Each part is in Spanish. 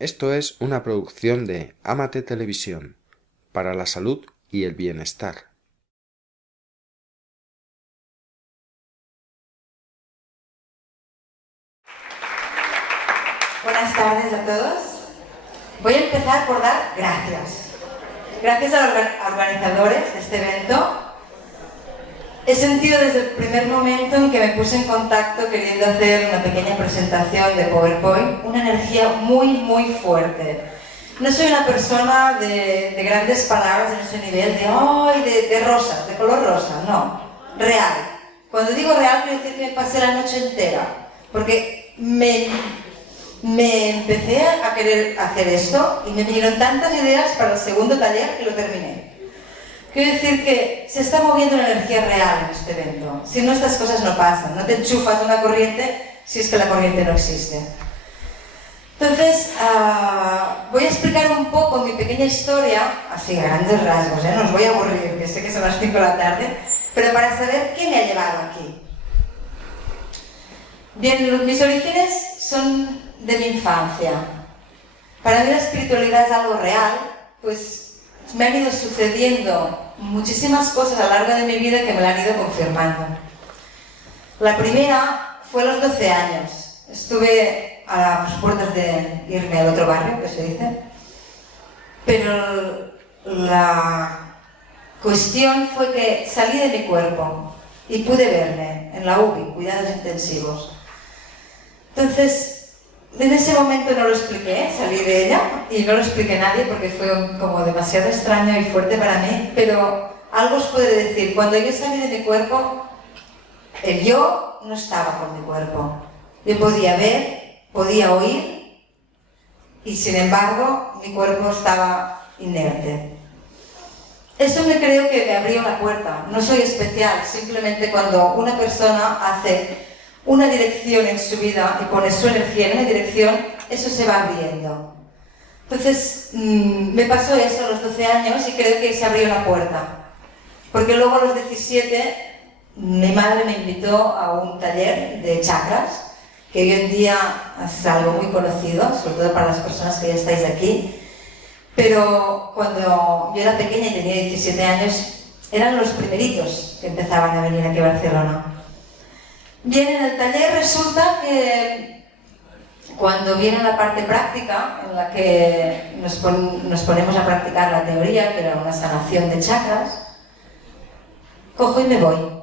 Esto es una producción de Amate Televisión, para la salud y el bienestar. Buenas tardes a todos. Voy a empezar por dar gracias. Gracias a los organizadores de este evento. He sentido desde el primer momento en que me puse en contacto queriendo hacer una pequeña presentación de PowerPoint, una energía muy fuerte. No soy una persona de grandes palabras en ese nivel de rosa, de color rosa, no, real. Cuando digo real quiero decir que me pasé la noche entera, porque me empecé a querer hacer esto y me vinieron tantas ideas para el segundo taller que lo terminé. Quiero decir que se está moviendo una energía real en este evento. Si no, estas cosas no pasan. No te enchufas una corriente si es que la corriente no existe. Entonces, voy a explicar un poco mi pequeña historia, así a grandes rasgos, no os voy a aburrir, que sé que son las 5 de la tarde, pero para saber qué me ha llevado aquí. Bien, mis orígenes son de mi infancia. Para mí la espiritualidad es algo real, pues me han ido sucediendo muchísimas cosas a lo largo de mi vida que me la han ido confirmando. La primera fue a los 12 años. Estuve a las puertas de irme al otro barrio, que se dice. Pero la cuestión fue que salí de mi cuerpo y pude verme en la UBI, cuidados intensivos. Entonces, en ese momento no lo expliqué, salí de ella y no lo expliqué a nadie porque fue como demasiado extraño y fuerte para mí, pero algo os puedo decir, cuando yo salí de mi cuerpo, el yo no estaba con mi cuerpo. Yo podía ver, podía oír y sin embargo mi cuerpo estaba inerte. Eso me creo que me abrió la puerta. No soy especial, simplemente cuando una persona hace una dirección en su vida y pone su energía en una dirección, eso se va abriendo. Entonces, me pasó eso a los 12 años y creo que se abrió una puerta. Porque luego a los 17, mi madre me invitó a un taller de chakras, que hoy en día es algo muy conocido, sobre todo para las personas que ya estáis aquí. Pero cuando yo era pequeña y tenía 17 años, eran los primeritos que empezaban a venir aquí a Barcelona. Bien, en el taller resulta que cuando viene la parte práctica, en la que nos ponemos a practicar la teoría, que era una sanación de chakras, cojo y me voy.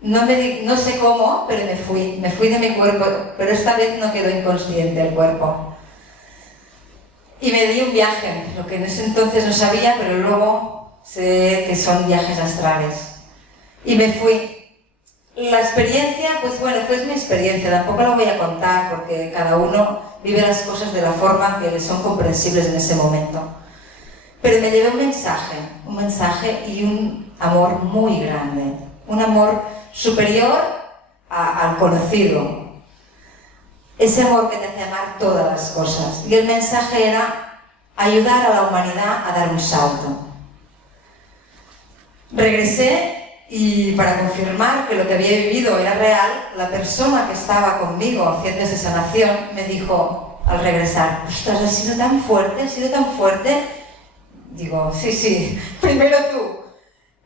No sé cómo, pero me fui de mi cuerpo, pero esta vez no quedó inconsciente el cuerpo. Y me di un viaje, lo que en ese entonces no sabía, pero luego sé que son viajes astrales. Y me fui. La experiencia, pues bueno, fue mi experiencia, tampoco la voy a contar porque cada uno vive las cosas de la forma que le son comprensibles en ese momento. Pero me llevé un mensaje y un amor muy grande, un amor superior al conocido. Ese amor que te hace amar todas las cosas. Y el mensaje era ayudar a la humanidad a dar un salto. Regresé. Y para confirmar que lo que había vivido era real, la persona que estaba conmigo haciendo esa sanación me dijo al regresar: ostras, has sido tan fuerte. Digo, sí, primero tú.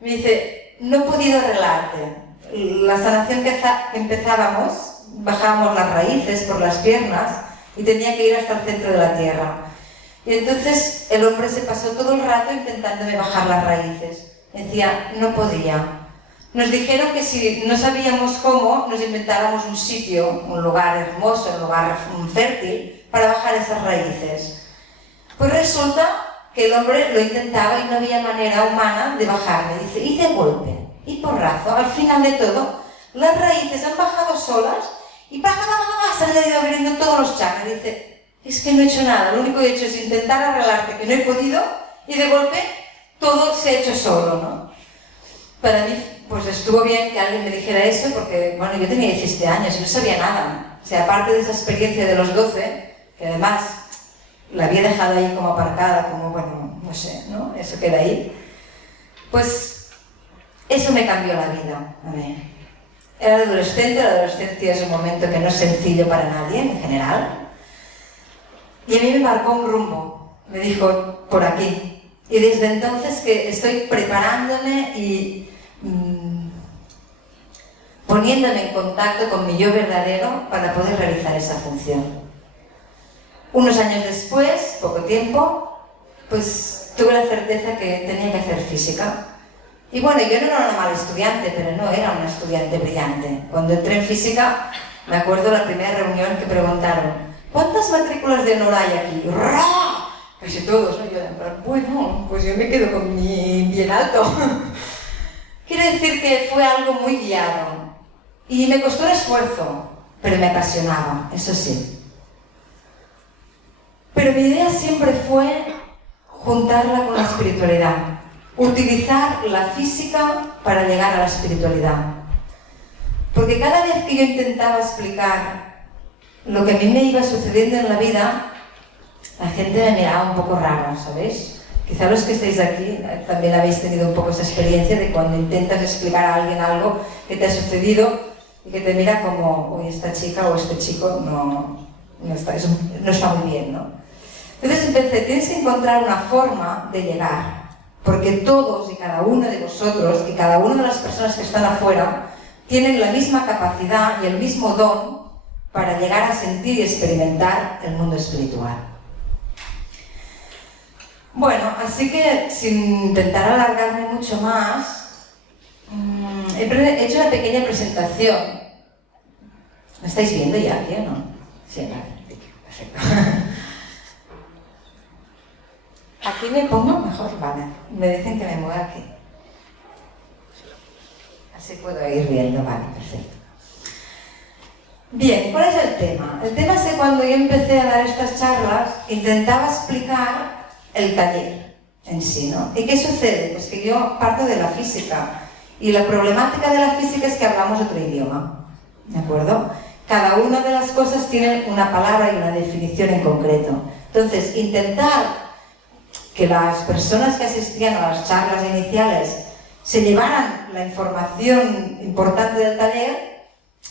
Me dice, no he podido arreglarte. La sanación que empezábamos, bajábamos las raíces por las piernas y tenía que ir hasta el centro de la tierra. Y entonces el hombre se pasó todo el rato intentándome bajar las raíces. Decía, no podía. Nos dijeron que si no sabíamos cómo, nos inventáramos un sitio, un lugar hermoso, un lugar fértil, para bajar esas raíces. Pues resulta que el hombre lo intentaba y no había manera humana de bajarme. Dice, y de golpe, y porrazo, al final de todo, las raíces han bajado solas y se han ido abriendo todos los chakras. Dice, es que no he hecho nada, lo único que he hecho es intentar arreglarte, que no he podido, y de golpe todo se ha hecho solo, ¿no? Para mí, pues estuvo bien que alguien me dijera eso, porque, bueno, yo tenía 17 años y no sabía nada. O sea, aparte de esa experiencia de los 12, que además la había dejado ahí como aparcada, como, bueno, no sé, ¿no? Eso queda ahí. Pues eso me cambió la vida a mí. Era adolescente, la adolescencia es un momento que no es sencillo para nadie, en general. Y a mí me marcó un rumbo, me dijo, por aquí. Y desde entonces que estoy preparándome y poniéndome en contacto con mi yo verdadero para poder realizar esa función. Unos años después, poco tiempo, pues tuve la certeza que tenía que hacer física. Y bueno, yo no era una mala estudiante, pero no era una estudiante brillante. Cuando entré en física, me acuerdo la primera reunión que preguntaron, ¿cuántas matrículas de honor hay aquí? ¡Ra! Casi todos, ¿no? Yo, bueno, pues yo me quedo con mi bien alto. Quiero decir que fue algo muy guiado. Y me costó un esfuerzo, pero me apasionaba, eso sí. Pero mi idea siempre fue juntarla con la espiritualidad. Utilizar la física para llegar a la espiritualidad. Porque cada vez que yo intentaba explicar lo que a mí me iba sucediendo en la vida, la gente me miraba un poco raro, ¿sabéis? Quizá los que estáis aquí también habéis tenido un poco esa experiencia de cuando intentas explicar a alguien algo que te ha sucedido y que te mira como, uy, esta chica o este chico no está muy bien, ¿no? Entonces empecé, tienes que encontrar una forma de llegar, porque todos y cada uno de vosotros y cada una de las personas que están afuera tienen la misma capacidad y el mismo don para llegar a sentir y experimentar el mundo espiritual. Bueno, así que sin intentar alargarme mucho más, he hecho una pequeña presentación. ¿Me estáis viendo ya aquí o no? Sí, vale, perfecto. ¿Aquí me pongo mejor? Vale, me dicen que me mueva aquí. Así puedo ir viendo, vale, perfecto. Bien, ¿cuál es el tema? El tema es que cuando yo empecé a dar estas charlas, intentaba explicar el taller en sí, ¿no? ¿Y qué sucede? Pues que yo parto de la física, y la problemática de la física es que hablamos otro idioma, ¿de acuerdo? Cada una de las cosas tiene una palabra y una definición en concreto. Entonces, intentar que las personas que asistían a las charlas iniciales se llevaran la información importante del taller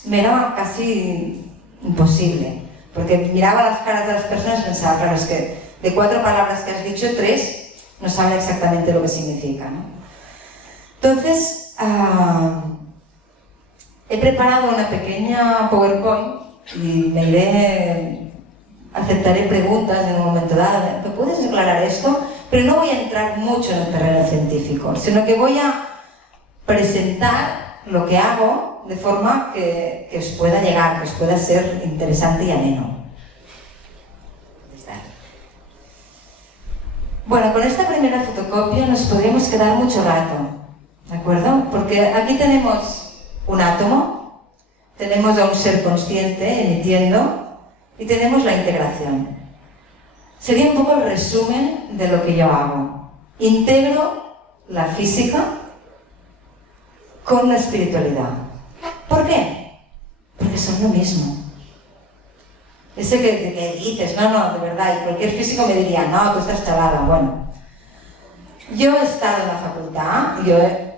me era casi imposible, porque miraba las caras de las personas y pensaba, claro, es que de 4 palabras que has dicho, 3 no saben exactamente lo que significa, ¿no? Entonces, he preparado una pequeña PowerPoint y aceptaré preguntas en un momento dado. ¿Me puedes aclarar esto? Pero no voy a entrar mucho en el terreno científico, sino que voy a presentar lo que hago de forma que os pueda llegar, que os pueda ser interesante y ameno. Bueno, con esta primera fotocopia nos podríamos quedar mucho rato, ¿de acuerdo? Porque aquí tenemos un átomo, tenemos a un ser consciente emitiendo y tenemos la integración. Sería un poco el resumen de lo que yo hago. Integro la física con la espiritualidad. ¿Por qué? Porque son lo mismo. Ese que dices, no, de verdad, y cualquier físico me diría, no, tú estás chalada. Bueno, yo he estado en la facultad,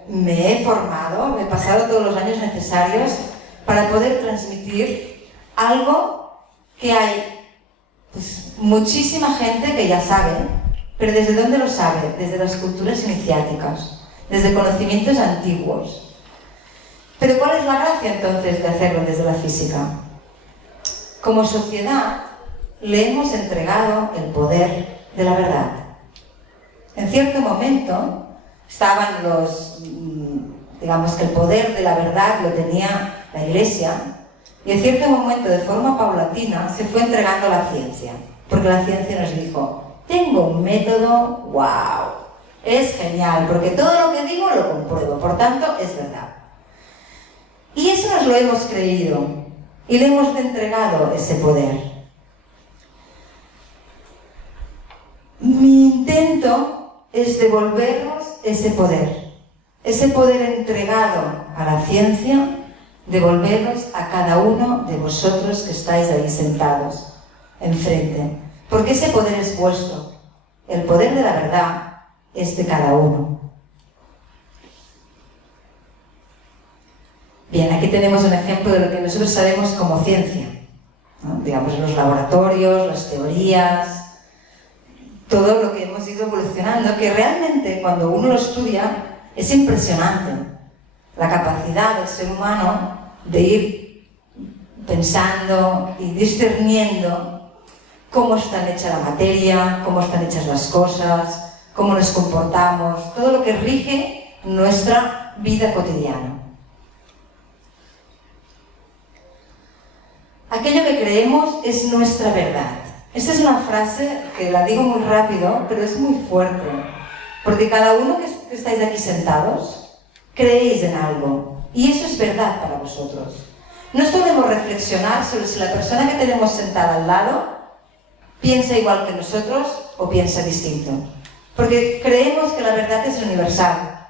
me he formado, me he pasado todos los años necesarios para poder transmitir algo que hay pues muchísima gente que ya sabe, pero ¿desde dónde lo sabe? Desde las culturas iniciáticas, desde conocimientos antiguos. Pero ¿cuál es la gracia entonces de hacerlo desde la física? Como sociedad le hemos entregado el poder de la verdad. En cierto momento estaban digamos que el poder de la verdad lo tenía la Iglesia, y en cierto momento, de forma paulatina, se fue entregando a la ciencia, porque la ciencia nos dijo, tengo un método, wow, es genial, porque todo lo que digo lo compruebo, por tanto, es verdad. Y eso nos lo hemos creído, y le hemos entregado ese poder. Mi intento es devolvernos ese poder entregado a la ciencia, devolveros a cada uno de vosotros que estáis ahí sentados enfrente, porque ese poder es vuestro, el poder de la verdad es de cada uno. Bien, aquí tenemos un ejemplo de lo que nosotros sabemos como ciencia. ¿no? Digamos, los laboratorios, las teorías, todo lo que hemos ido evolucionando, que realmente cuando uno lo estudia es impresionante la capacidad del ser humano de ir pensando y discerniendo cómo está hecha la materia, cómo están hechas las cosas, cómo nos comportamos, todo lo que rige nuestra vida cotidiana. Aquello que creemos es nuestra verdad. Esta es una frase que la digo muy rápido, pero es muy fuerte, porque cada uno que estáis aquí sentados creéis en algo, y eso es verdad para vosotros. No solemos reflexionar sobre si la persona que tenemos sentada al lado piensa igual que nosotros o piensa distinto, porque creemos que la verdad es universal,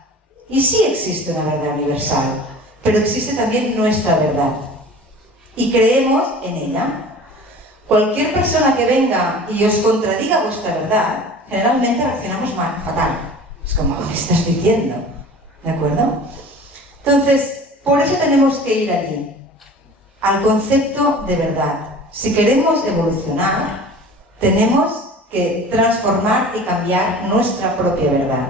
y sí existe una verdad universal, pero existe también nuestra verdad, y creemos en ella. Cualquier persona que venga y os contradiga vuestra verdad, generalmente reaccionamos mal, fatal. Es como, ¿qué estás diciendo? ¿De acuerdo? Entonces, por eso tenemos que ir allí, al concepto de verdad. Si queremos evolucionar, tenemos que transformar y cambiar nuestra propia verdad.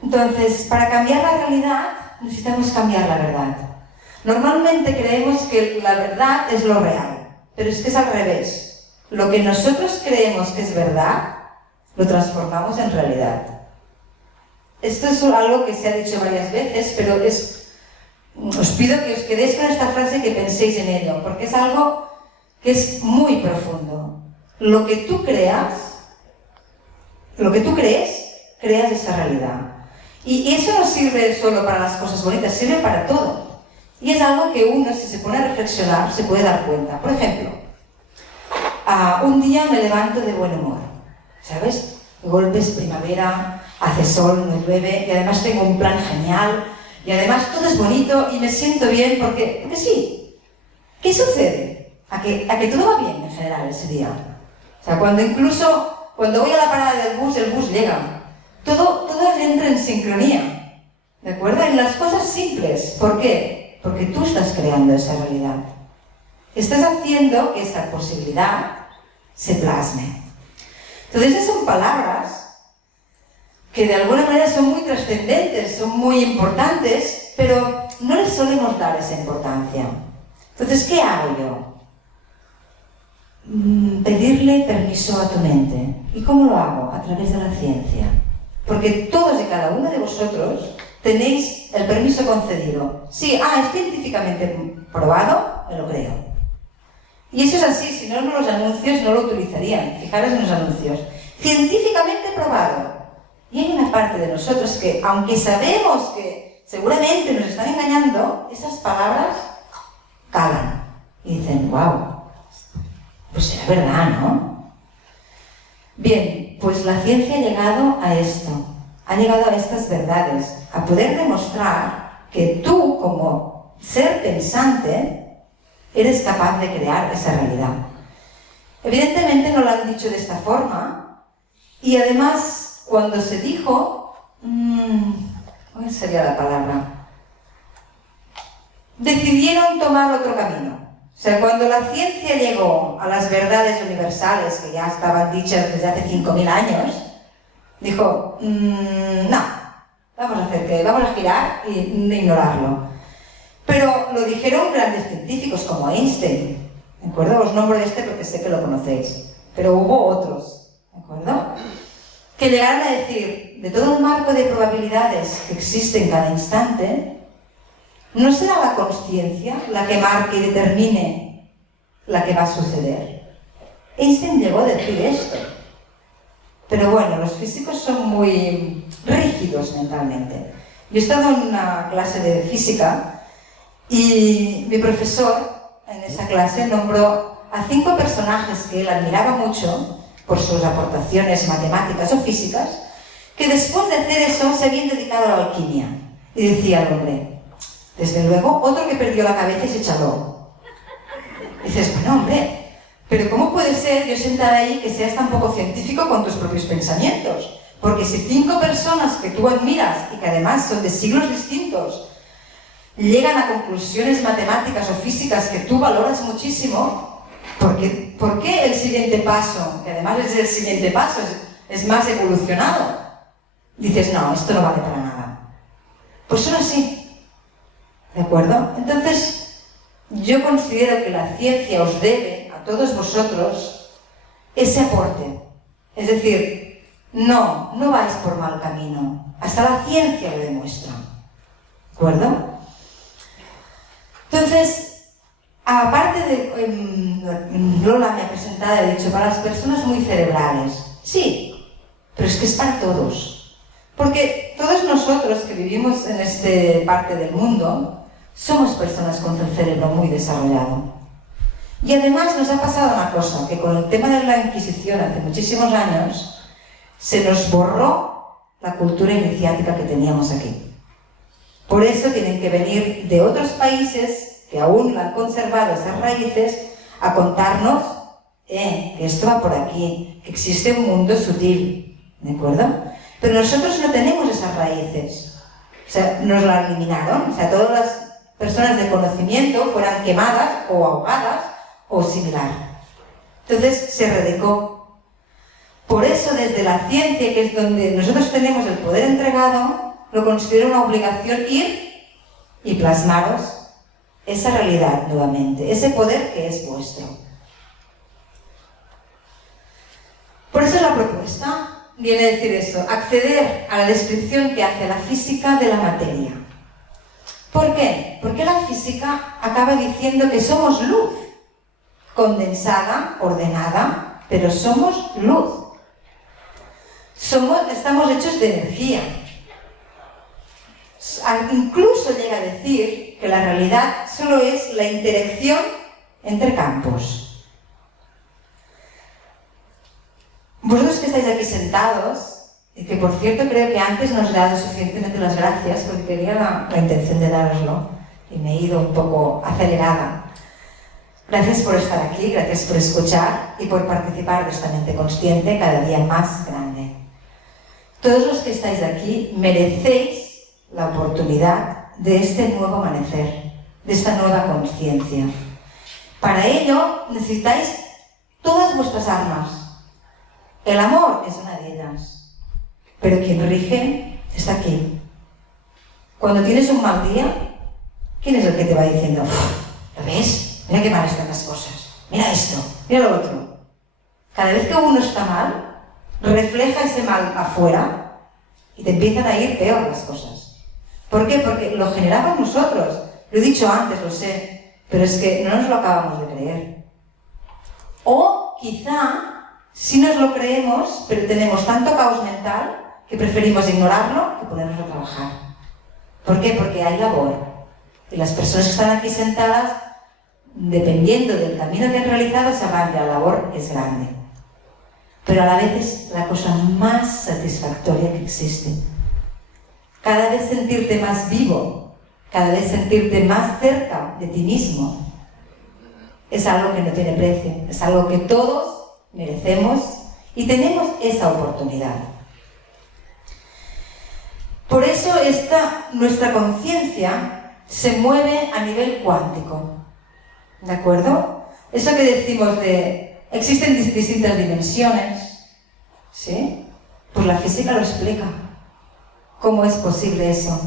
Entonces, para cambiar la realidad, necesitamos cambiar la verdad. Normalmente creemos que la verdad es lo real, pero es que es al revés. Lo que nosotros creemos que es verdad, lo transformamos en realidad. Esto es algo que se ha dicho varias veces, pero os pido que os quedéis con esta frase y que penséis en ello, porque es algo que es muy profundo. Lo que tú creas, lo que tú crees, creas esa realidad. Y eso no sirve solo para las cosas bonitas, sirve para todo. Y es algo que uno, si se pone a reflexionar, se puede dar cuenta. Por ejemplo, un día me levanto de buen humor, ¿sabes? De golpe es primavera, hace sol, no llueve, y además tengo un plan genial, y además todo es bonito y me siento bien porque sí. ¿Qué sucede? A que todo va bien en general ese día. O sea, cuando voy a la parada del bus, el bus llega. Todo entra en sincronía, ¿de acuerdo? En las cosas simples. ¿Por qué? Porque tú estás creando esa realidad. Estás haciendo que esa posibilidad se plasme. Entonces, esas son palabras que de alguna manera son muy trascendentes, son muy importantes, pero no les solemos dar esa importancia. Entonces, ¿qué hago yo? Pedirle permiso a tu mente. ¿Y cómo lo hago? A través de la ciencia. Porque todos y cada uno de vosotros tenéis el permiso concedido. Sí, es científicamente probado, me lo creo. Y eso es así, si no, los anuncios no lo utilizarían. Fijaros en los anuncios. Científicamente probado. Y hay una parte de nosotros que, aunque sabemos que seguramente nos están engañando, esas palabras calan. Y dicen, wow, pues será verdad, ¿no? Bien, pues la ciencia ha llegado a esto. Ha llegado a estas verdades, a poder demostrar que tú, como ser pensante, eres capaz de crear esa realidad. Evidentemente no lo han dicho de esta forma, y además, cuando se dijo, ¿cuál sería la palabra? Decidieron tomar otro camino. O sea, cuando la ciencia llegó a las verdades universales, que ya estaban dichas desde hace 5.000 años, dijo, no, vamos a girar e ignorarlo. Pero lo dijeron grandes científicos como Einstein, ¿de acuerdo? Os nombro este porque sé que lo conocéis, pero hubo otros, ¿de acuerdo? Que llegaron a decir, de todo el marco de probabilidades que existe en cada instante, ¿no será la consciencia la que marque y determine la que va a suceder? Einstein llegó a decir esto. Pero bueno, los físicos son muy rígidos mentalmente. Yo he estado en una clase de física y mi profesor en esa clase nombró a 5 personajes que él admiraba mucho por sus aportaciones matemáticas o físicas, que después de hacer eso se habían dedicado a la alquimia. Y decía el hombre, desde luego, otro que perdió la cabeza y se echaló. Y dices, bueno, hombre, pero ¿cómo puede ser, yo sentada ahí, que seas tan poco científico con tus propios pensamientos? Porque si 5 personas que tú admiras y que además son de siglos distintos llegan a conclusiones matemáticas o físicas que tú valoras muchísimo, ¿por qué el siguiente paso, que además es el siguiente paso, es más evolucionado? Dices, no, esto no vale para nada. Pues son así, ¿de acuerdo? Entonces, yo considero que la ciencia os debe, a todos vosotros, ese aporte. Es decir, no vais por mal camino. Hasta la ciencia lo demuestra. ¿De acuerdo? Entonces, aparte de... Lola me ha presentado, ha dicho, para las personas muy cerebrales. Sí, pero es que es para todos. Porque todos nosotros que vivimos en esta parte del mundo, somos personas con el cerebro muy desarrollado. Y además nos ha pasado una cosa, que con el tema de la Inquisición hace muchísimos años, se nos borró la cultura iniciática que teníamos aquí. Por eso tienen que venir de otros países que aún han conservado esas raíces a contarnos que esto va por aquí, que existe un mundo sutil, ¿de acuerdo? Pero nosotros no tenemos esas raíces. O sea, nos la eliminaron. O sea, todas las personas de conocimiento fueran quemadas o ahogadas o similar. Entonces se redicó. Por eso desde la ciencia, que es donde nosotros tenemos el poder entregado, lo considero una obligación ir y plasmaros esa realidad nuevamente, ese poder que es vuestro. Por eso la propuesta viene a decir eso, acceder a la descripción que hace la física de la materia. ¿Por qué? Porque la física acaba diciendo que somos luz, condensada, ordenada, pero somos luz. Estamos hechos de energía. Incluso llega a decir que la realidad solo es la interacción entre campos. Vosotros que estáis aquí sentados, y que por cierto creo que antes no os he dado suficientemente las gracias, porque tenía la intención de daroslo, y me he ido un poco acelerada. Gracias por estar aquí, gracias por escuchar y por participar de esta mente consciente cada día más grande. Todos los que estáis aquí merecéis la oportunidad de este nuevo amanecer, de esta nueva conciencia. Para ello necesitáis todas vuestras armas. El amor es una de ellas, pero quien rige está aquí. Cuando tienes un mal día, ¿quién es el que te va diciendo, ¿lo ves? Mira qué mal están las cosas, mira esto, mira lo otro? Cada vez que uno está mal, refleja ese mal afuera y te empiezan a ir peor las cosas. ¿Por qué? Porque lo generamos nosotros. Lo he dicho antes, lo sé, pero es que no nos lo acabamos de creer. O quizá sí nos lo creemos, pero tenemos tanto caos mental que preferimos ignorarlo que ponernos a trabajar. ¿Por qué? Porque hay labor. Y las personas que están aquí sentadas, dependiendo del camino que han realizado, sabrán que la labor es grande. Pero a la vez es la cosa más satisfactoria que existe. Cada vez sentirte más vivo, cada vez sentirte más cerca de ti mismo, es algo que no tiene precio, es algo que todos merecemos y tenemos esa oportunidad. Por eso nuestra conciencia se mueve a nivel cuántico, ¿de acuerdo? Eso que decimos de existen distintas dimensiones, ¿sí? Pues la física lo explica. ¿Cómo es posible eso?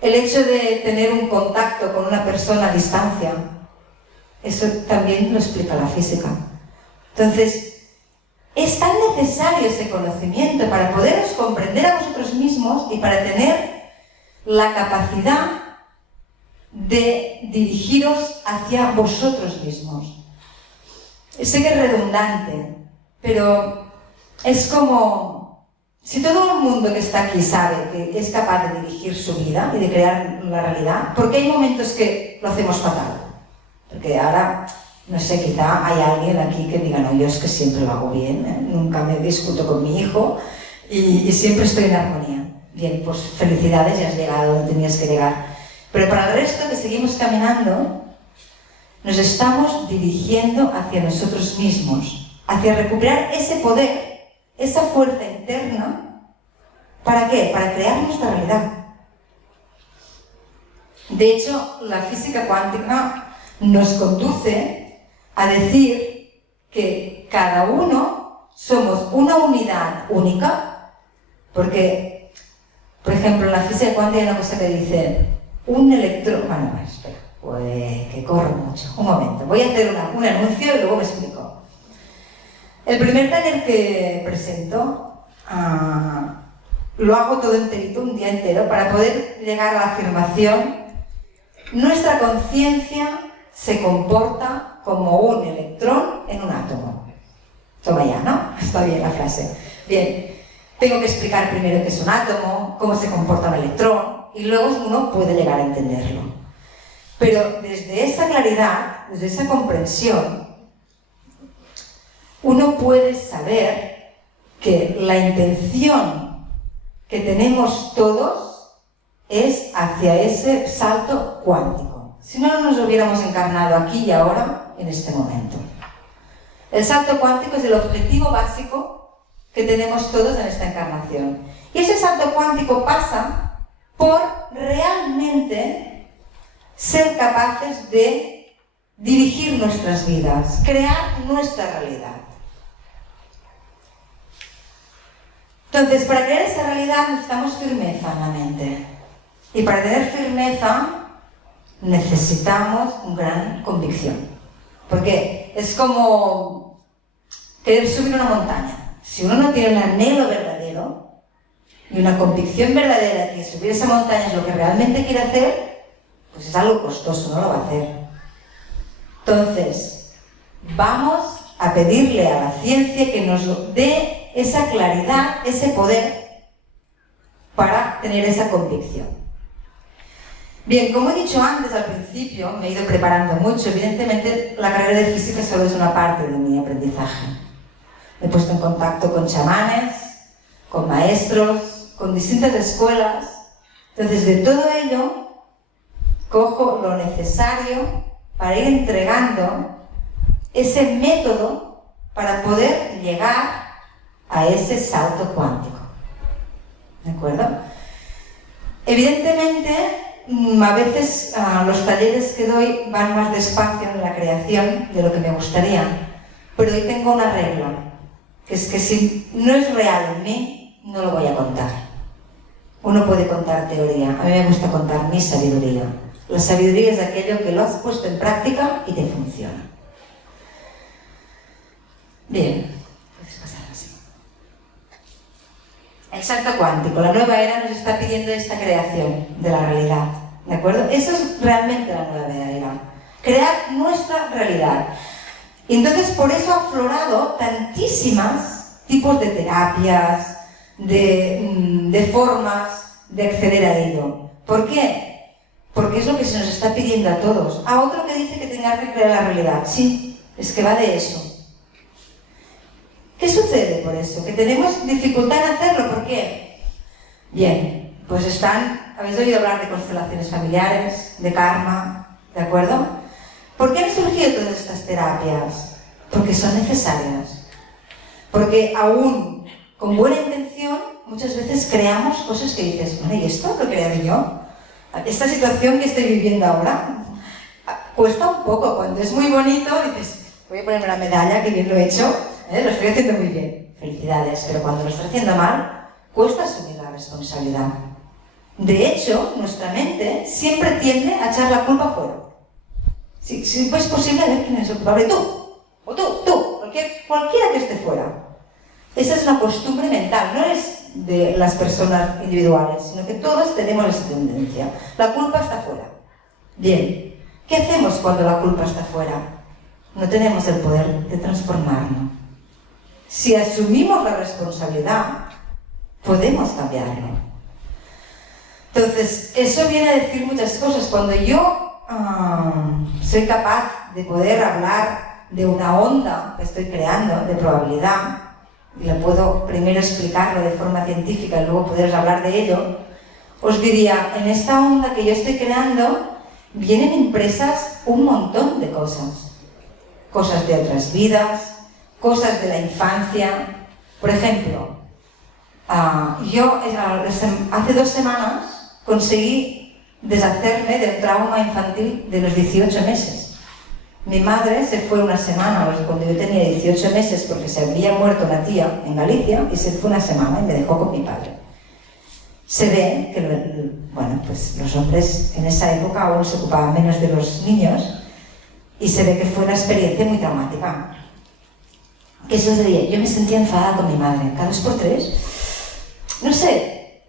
El hecho de tener un contacto con una persona a distancia, eso también lo explica la física. Entonces, es tan necesario ese conocimiento para poderos comprender a vosotros mismos y para tener la capacidad de dirigiros hacia vosotros mismos. Sé que es redundante, pero es como... Si todo el mundo que está aquí sabe que es capaz de dirigir su vida y de crear la realidad, ¿por qué hay momentos que lo hacemos fatal? Porque ahora, no sé, quizá hay alguien aquí que diga, no, yo es que siempre lo hago bien, nunca me discuto con mi hijo y siempre estoy en armonía. Bien, pues felicidades, ya has llegado donde tenías que llegar. Pero para el resto que seguimos caminando, nos estamos dirigiendo hacia nosotros mismos, hacia recuperar ese poder, esa fuerza interna. ¿Para qué? Para crear nuestra realidad. De hecho, la física cuántica nos conduce a decir que cada uno somos una unidad única, porque, por ejemplo, en la física cuántica hay una cosa que dice, un electrón... Bueno, espera, pues que corro mucho. Un momento, voy a hacer un anuncio y luego me explico. El primer taller que presento lo hago todo enterito, un día entero, para poder llegar a la afirmación: nuestra conciencia se comporta como un electrón en un átomo. Toma ya, ¿no? Está bien la frase. Bien, tengo que explicar primero qué es un átomo, cómo se comporta un electrón, y luego uno puede llegar a entenderlo. Pero desde esa claridad, desde esa comprensión, uno puede saber que la intención que tenemos todos es hacia ese salto cuántico. Si no, no nos hubiéramos encarnado aquí y ahora, en este momento. El salto cuántico es el objetivo básico que tenemos todos en esta encarnación. Y ese salto cuántico pasa por realmente ser capaces de dirigir nuestras vidas, crear nuestra realidad. Entonces, para crear esa realidad necesitamos firmeza en la mente. Y para tener firmeza necesitamos una gran convicción. Porque es como querer subir una montaña. Si uno no tiene un anhelo verdadero y una convicción verdadera de que subir esa montaña es lo que realmente quiere hacer, pues es algo costoso, no lo va a hacer. Entonces, vamos a pedirle a la ciencia que nos dé esa claridad, ese poder para tener esa convicción. Bien, como he dicho antes al principio, me he ido preparando mucho. Evidentemente, la carrera de física solo es una parte de mi aprendizaje. Me he puesto en contacto con chamanes, con maestros, con distintas escuelas. Entonces, de todo ello, cojo lo necesario para ir entregando ese método para poder llegar a ese salto cuántico. ¿De acuerdo? Evidentemente, a veces los talleres que doy van más despacio en la creación de lo que me gustaría, pero hoy tengo una regla, que es que si no es real en mí, no lo voy a contar. Uno puede contar teoría, a mí me gusta contar mi sabiduría. La sabiduría es aquello que lo has puesto en práctica y te funciona. Bien, puedes pasar así. El salto cuántico, la nueva era nos está pidiendo esta creación de la realidad, ¿de acuerdo? Eso es realmente la nueva era, crear nuestra realidad. Y entonces por eso ha aflorado tantísimas tipos de terapias, de formas de acceder a ello. ¿Por qué? Porque es lo que se nos está pidiendo a todos. A otro que dice que tenga que crear la realidad. Sí, es que va de eso. ¿Qué sucede por eso? Que tenemos dificultad en hacerlo. ¿Por qué? Bien, pues habéis oído hablar de constelaciones familiares, de karma, ¿de acuerdo? ¿Por qué han surgido todas estas terapias? Porque son necesarias. Porque aún con buena intención, muchas veces creamos cosas que dices, bueno, ¿y esto lo he creado yo? Esta situación que estoy viviendo ahora cuesta un poco. Cuando es muy bonito, dices, voy a ponerme la medalla, que bien lo he hecho, lo estoy haciendo muy bien, felicidades. Pero cuando lo estoy haciendo mal, cuesta asumir la responsabilidad. De hecho, nuestra mente siempre tiende a echar la culpa afuera. Si es posible, a ver quién es el culpable, tú, o tú, cualquiera que esté fuera. Esa es una costumbre mental, no es de las personas individuales, sino que todos tenemos esa tendencia. La culpa está fuera. Bien, ¿qué hacemos cuando la culpa está fuera? No tenemos el poder de transformarnos. Si asumimos la responsabilidad, podemos cambiarlo. Entonces, eso viene a decir muchas cosas. Cuando yo soy capaz de poder hablar de una onda que estoy creando, de probabilidad, y la puedo primero explicarlo de forma científica y luego poder hablar de ello, os diría, en esta onda que yo estoy creando vienen impresas un montón de cosas. Cosas de otras vidas, cosas de la infancia. Por ejemplo, yo hace 2 semanas conseguí deshacerme del trauma infantil de los 18 meses. Mi madre se fue una semana cuando yo tenía 18 meses porque se había muerto una tía en Galicia y se fue una semana y me dejó con mi padre. Se ve que, bueno, pues los hombres en esa época aún se ocupaban menos de los niños y se ve que fue una experiencia muy traumática. ¿Qué sucedía? Yo me sentía enfadada con mi madre, cada 2 por 3. No sé,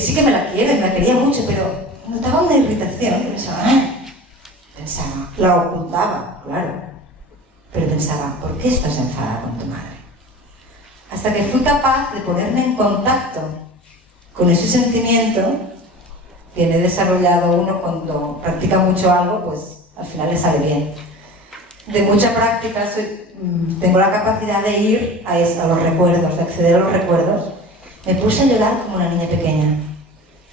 sí que me la quiero y me la quería mucho, pero notaba una irritación que pensaba, la ocultaba, claro, pero pensaba, ¿por qué estás enfadada con tu madre? Hasta que fui capaz de ponerme en contacto con ese sentimiento que he desarrollado uno cuando practica mucho algo, pues al final le sale bien. De mucha práctica tengo la capacidad de ir a los recuerdos, de acceder a los recuerdos. Me puse a llorar como una niña pequeña.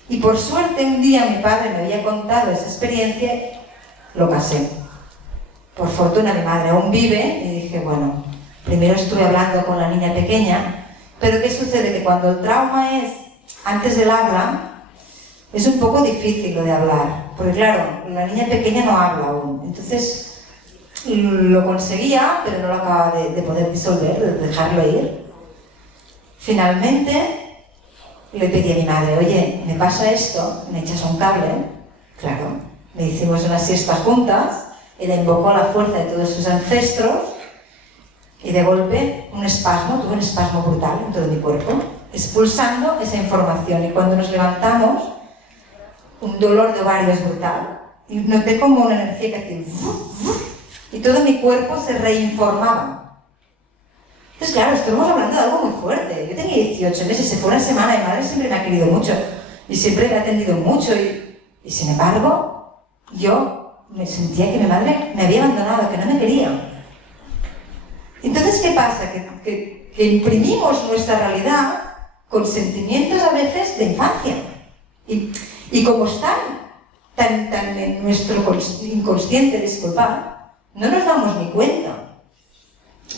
Y por suerte un día mi padre me había contado esa experiencia, lo casé. Por fortuna mi madre aún vive y dije, bueno, primero estuve hablando con la niña pequeña, pero ¿qué sucede? Que cuando el trauma es antes del habla, es un poco difícil lo de hablar, porque claro, la niña pequeña no habla aún, entonces lo conseguía, pero no lo acababa de poder disolver, de dejarlo ir. Finalmente le pedí a mi madre, oye, me pasa esto, me echas un cable. Claro, le hicimos una siesta juntas, ella invocó la fuerza de todos sus ancestros y de golpe tuve un espasmo brutal en todo mi cuerpo, expulsando esa información. Y cuando nos levantamos, un dolor de ovarios brutal, y noté como una energía que hacía y todo mi cuerpo se reinformaba. Entonces, claro, estamos hablando de algo muy fuerte. Yo tenía 18 meses, se fue una semana, mi madre siempre me ha querido mucho y siempre me ha atendido mucho y sin embargo, yo me sentía que mi madre me había abandonado, que no me quería. Entonces, ¿qué pasa? Que imprimimos nuestra realidad con sentimientos a veces de infancia. Y como están tan en nuestro inconsciente, disculpad, no nos damos ni cuenta.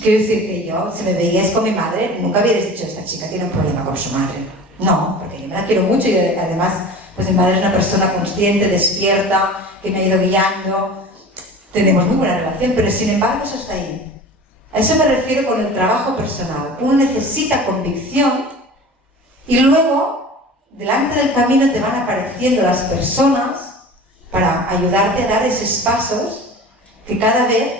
Quiero decir que yo, si me veíais con mi madre, nunca hubierais dicho, esta chica tiene un problema con su madre. No, porque yo me la quiero mucho y además, pues mi madre es una persona consciente, despierta, que me ha ido guiando. Tenemos muy buena relación, pero sin embargo eso está ahí. A eso me refiero con el trabajo personal. Uno necesita convicción y luego, delante del camino te van apareciendo las personas para ayudarte a dar esos pasos que cada vez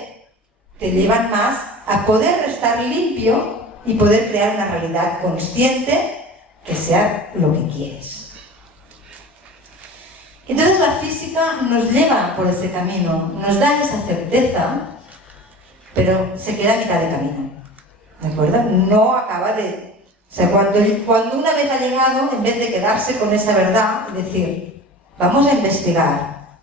te llevan más a poder estar limpio y poder crear una realidad consciente que sea lo que quieres. Entonces la física nos lleva por ese camino, nos da esa certeza, pero se queda a mitad de camino, ¿de acuerdo? No acaba de... O sea, cuando una vez ha llegado, en vez de quedarse con esa verdad y decir, vamos a investigar,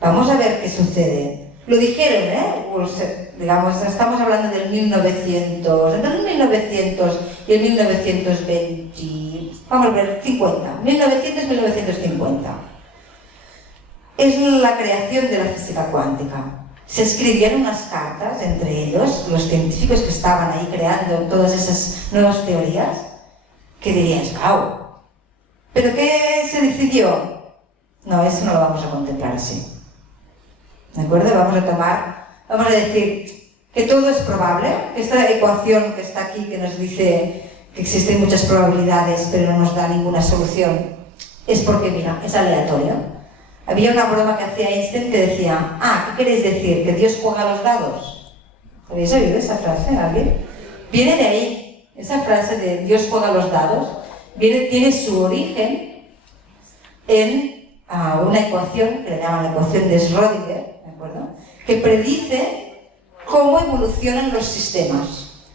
vamos a ver qué sucede. Lo dijeron, pues, digamos, estamos hablando del 1900, entre el 1900 y el 1920, vamos a ver, 50, 1900-1950. Es la creación de la física cuántica. Se escribían unas cartas entre ellos, los científicos que estaban ahí creando todas esas nuevas teorías, que dirías, wow. ¿Pero qué se decidió? No, eso no lo vamos a contemplar así. ¿De acuerdo? Vamos a decir que todo es probable, que esta ecuación que está aquí, que nos dice que existen muchas probabilidades, pero no nos da ninguna solución, es porque, mira, es aleatorio. Había una broma que hacía Einstein que decía, ¿qué queréis decir? ¿Que Dios juega a los dados? ¿Habéis oído esa frase, alguien? Viene de ahí, esa frase de Dios juega a los dados, tiene su origen en una ecuación que le llaman la ecuación de Schrödinger, ¿de acuerdo? Que predice cómo evolucionan los sistemas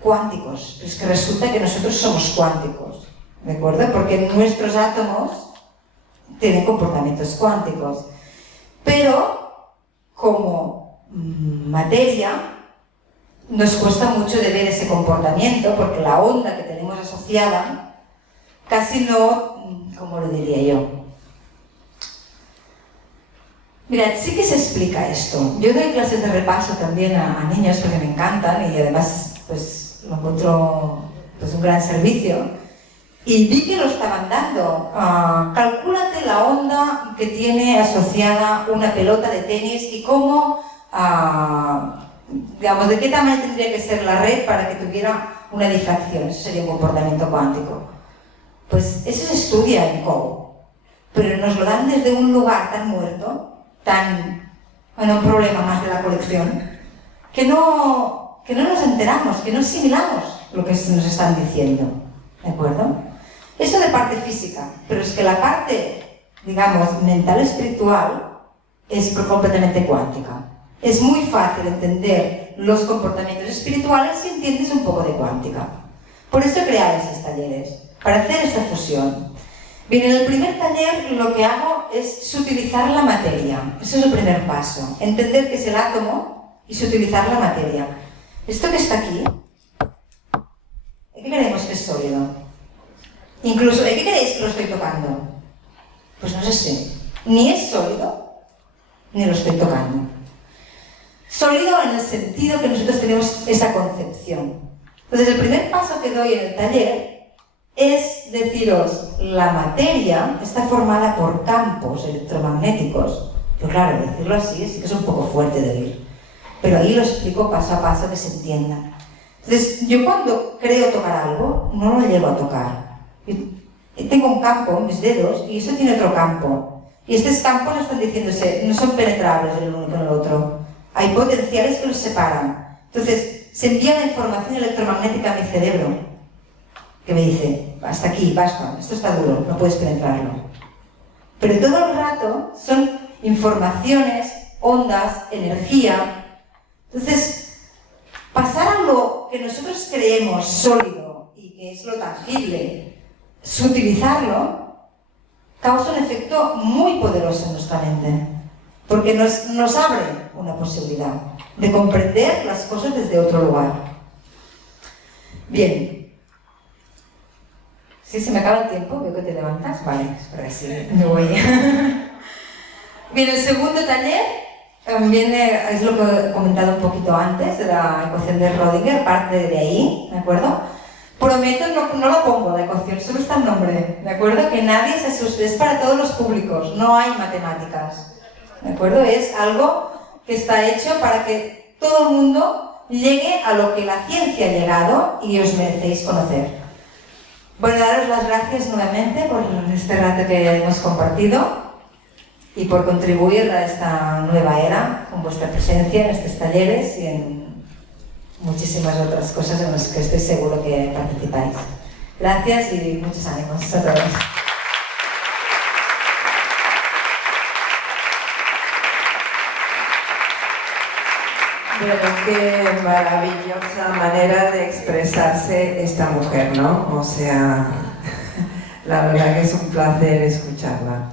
cuánticos. Pero es que resulta que nosotros somos cuánticos, ¿de acuerdo? Porque nuestros átomos tienen comportamientos cuánticos. Pero, como materia, nos cuesta mucho de ver ese comportamiento, porque la onda que tenemos asociada casi no, ¿cómo lo diría yo? Mirad, sí que se explica esto. Yo doy clases de repaso también a niños porque me encantan y además pues lo encuentro pues un gran servicio. y vi que lo estaban dando. Calcúlate la onda que tiene asociada una pelota de tenis y cómo, digamos, de qué tamaño tendría que ser la red para que tuviera una difracción. Eso sería un comportamiento cuántico. Pues eso se estudia en COU, pero nos lo dan desde un lugar tan muerto, un problema más de la colección, que no nos enteramos, que no asimilamos lo que nos están diciendo, ¿de acuerdo? Eso de parte física, pero es que la parte, digamos, mental espiritual es completamente cuántica. Es muy fácil entender los comportamientos espirituales si entiendes un poco de cuántica. Por eso he creado esos talleres, para hacer esta fusión. Bien, en el primer taller lo que hago es sutilizar la materia. Ese es el primer paso. Entender qué es el átomo y sutilizar la materia. Esto que está aquí, ¿qué creemos que es sólido? Incluso, ¿qué creéis que lo estoy tocando? Pues no sé si. Ni es sólido, ni lo estoy tocando. Sólido en el sentido que nosotros tenemos esa concepción. Entonces, el primer paso que doy en el taller es deciros, la materia está formada por campos electromagnéticos. Pero claro, decirlo así sí que es un poco fuerte de oír. Pero ahí lo explico paso a paso que se entienda. Entonces, yo cuando creo tocar algo, no lo llego a tocar. Yo tengo un campo, mis dedos, y eso tiene otro campo. Y estos campos están diciéndose, no son penetrables el uno con el otro. Hay potenciales que los separan. Entonces, se envía la información electromagnética a mi cerebro, que me dice, hasta aquí, basta, esto está duro, no puedes penetrarlo. Pero todo el rato son informaciones, ondas, energía. Entonces, pasar a lo que nosotros creemos sólido y que es lo tangible, sutilizarlo, causa un efecto muy poderoso en nuestra mente, porque nos abre una posibilidad de comprender las cosas desde otro lugar. Bien. ¿Sí se me acaba el tiempo? ¿Veo que te levantas? Vale, espera, sí, me voy. Bien, el segundo taller viene, es lo que he comentado un poquito antes, de la ecuación de Rödinger, parte de ahí, ¿de acuerdo? Prometo, no lo pongo la ecuación, solo está el nombre, ¿de acuerdo? Que nadie se asuste, es para todos los públicos, no hay matemáticas, ¿de acuerdo? Es algo que está hecho para que todo el mundo llegue a lo que la ciencia ha llegado y os merecéis conocer. Bueno, daros las gracias nuevamente por este rato que hemos compartido y por contribuir a esta nueva era con vuestra presencia en estos talleres y en muchísimas otras cosas en las que estoy seguro que participáis. Gracias y muchos ánimos a todos. Bueno, qué maravillosa manera de expresarse esta mujer, ¿no? O sea, la verdad que es un placer escucharla.